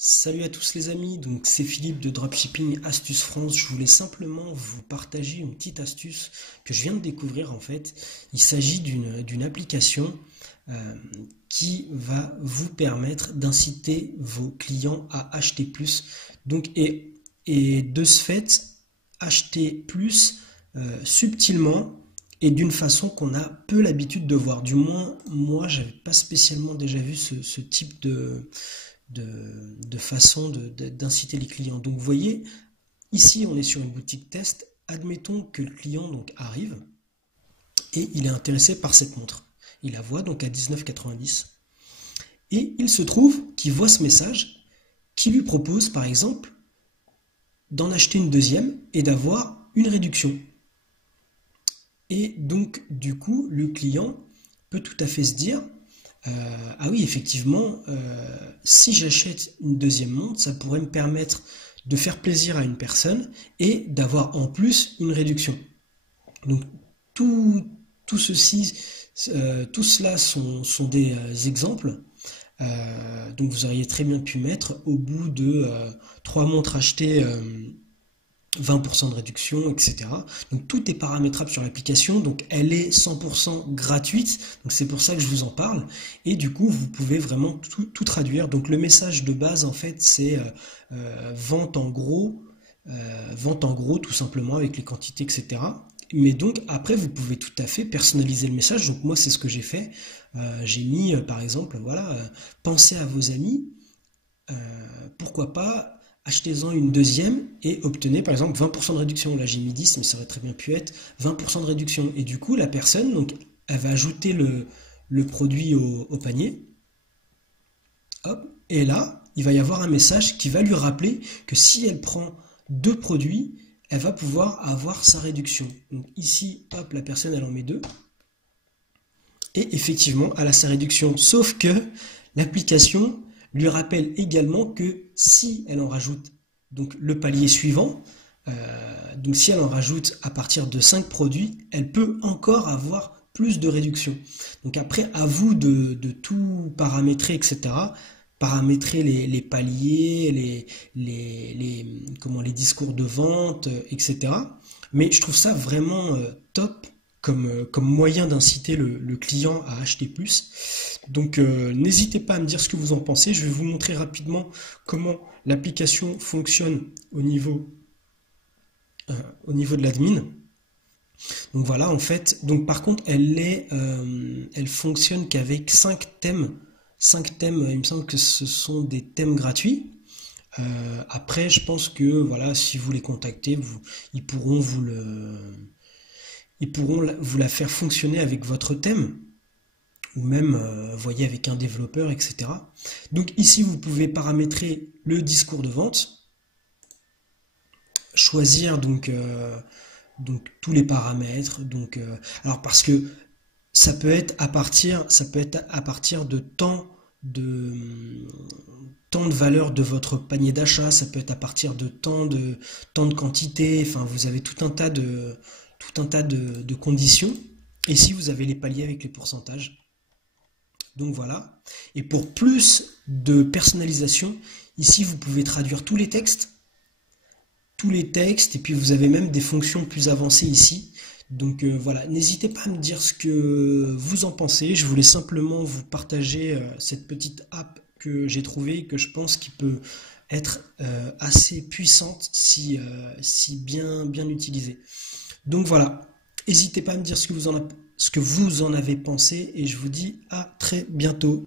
Salut à tous les amis, donc c'est Philippe de Dropshipping Astuces France. Je voulais simplement vous partager une petite astuce que je viens de découvrir en fait. Il s'agit d'une application euh, qui va vous permettre d'inciter vos clients à acheter plus. Donc et de ce fait, acheter plus subtilement et d'une façon qu'on a peu l'habitude de voir. Du moins, moi, j'avais pas spécialement déjà vu ce type de façon d'inciter les clients. Donc vous voyez, ici on est sur une boutique test. Admettons que le client donc arrive et il est intéressé par cette montre. Il la voit donc à 19,90 et il se trouve qu'il voit ce message qui lui propose par exemple d'en acheter une deuxième et d'avoir une réduction. Et donc du coup le client peut tout à fait se dire ah oui, effectivement, si j'achète une deuxième montre, ça pourrait me permettre de faire plaisir à une personne et d'avoir en plus une réduction. Donc tout, tout ceci, tout cela sont des exemples. Donc vous auriez très bien pu mettre au bout de 3 montres achetées 20% de réduction, etc. Donc tout est paramétrable sur l'application, donc elle est 100% gratuite, donc c'est pour ça que je vous en parle, et du coup vous pouvez vraiment tout traduire. Donc le message de base en fait c'est vente en gros tout simplement avec les quantités, etc. Mais donc après vous pouvez tout à fait personnaliser le message, donc moi c'est ce que j'ai fait. J'ai mis par exemple voilà, pensez à vos amis, pourquoi pas achetez-en une deuxième et obtenez par exemple 20% de réduction. Là j'ai mis 10 mais ça aurait très bien pu être 20% de réduction. Et du coup la personne, donc, elle va ajouter le produit au panier. Hop, et là il va y avoir un message qui va lui rappeler que si elle prend deux produits, elle va pouvoir avoir sa réduction. Donc ici, hop, la personne elle en met deux. Et effectivement, elle a sa réduction. Sauf que l'application lui rappelle également que si elle en rajoute donc le palier suivant, donc si elle en rajoute à partir de 5 produits, elle peut encore avoir plus de réduction. Donc après, à vous de tout paramétrer, etc. Paramétrer les paliers, les discours de vente, etc. Mais je trouve ça vraiment top comme moyen d'inciter le client à acheter plus. Donc n'hésitez pas à me dire ce que vous en pensez. Je vais vous montrer rapidement comment l'application fonctionne euh, au niveau de l'admin. Donc voilà, en fait, donc par contre, elle fonctionne qu'avec 5 thèmes. 5 thèmes, il me semble que ce sont des thèmes gratuits. Après, je pense que voilà, si vous les contactez, ils pourront vous la faire fonctionner avec votre thème ou même voyez avec un développeur, etc. Donc ici, vous pouvez paramétrer le discours de vente, choisir donc tous les paramètres. Donc, alors parce que ça peut être à partir de de tant de valeur de votre panier d'achat, ça peut être à partir de tant de quantité. Enfin, vous avez tout un tas de conditions. Et si vous avez les paliers avec les pourcentages. Donc voilà. Et pour plus de personnalisation, ici vous pouvez traduire tous les textes, et puis vous avez même des fonctions plus avancées ici. Donc voilà, n'hésitez pas à me dire ce que vous en pensez. Je voulais simplement vous partager cette petite app que j'ai trouvée, que je pense qui peut être assez puissante si bien utilisée. Donc voilà, n'hésitez pas à me dire ce que vous en avez pensé, et je vous dis à très bientôt.